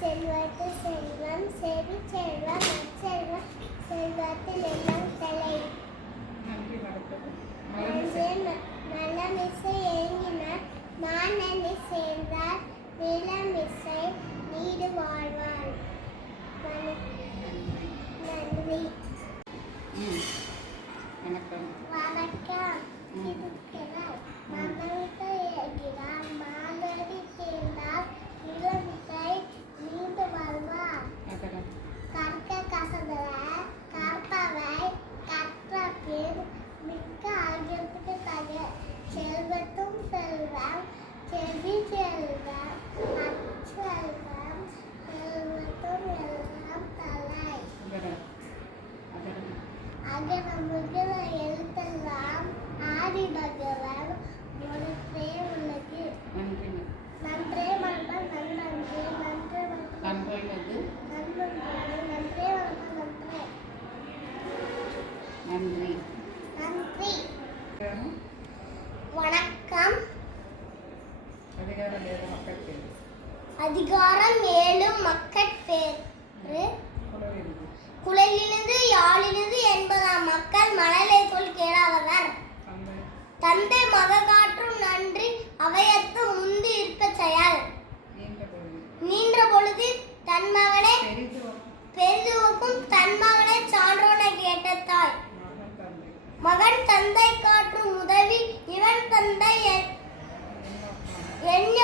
செல்வத்து செல்வம் செவி செல்வம் அச்செல்வம் செல்வத்தில் எல்லாம் தலை. நலமிசை ஏங்கினார் மானனை சேர்ந்தார் நிலமிசை நீடு வாழ்வார். நன்றி. வணக்கம். வணக்கம். இருக்கிறார் மனமிசை ஏகிறார் மானனை சேர்ந்தார் நிலமிசை நீடு வாழ்வார். கற்க கசதர கற்பவை கற்ற பின் மிக்க ஆகியத்துக்கு தக. செல்வத்தும் செல்வம் செவி செல்வம் அச்செல்வம் செல்வத்தும் எல்லாம் தலை. அகர முகர எழுத்தெல்லாம் ஆதி பகவான் ஒருத்தே உள்ளது. நன்றே மன்மன் நன்றே நன்றே நன்றே நன்றே நன்றே நன்றே நன்றி. நன்றி. வணக்கம். அதிகாரம் 7 மக்கட்பேறு. குழலினது யாழினது என்பதாம் மக்கள் மழலை சொல் கேளாதவர். தந்தை மககாற்றும் நன்றி அவையத்து முந்தி இருப்ப செயல். நீண்ட பொழுதில் தன் மகனை பெரிதுவக்கும் தன் மகனை சான்றோனை கேட்ட தாய். மகன் தந்தை காற்றும் உதவி இவன் தந்தை எண்ண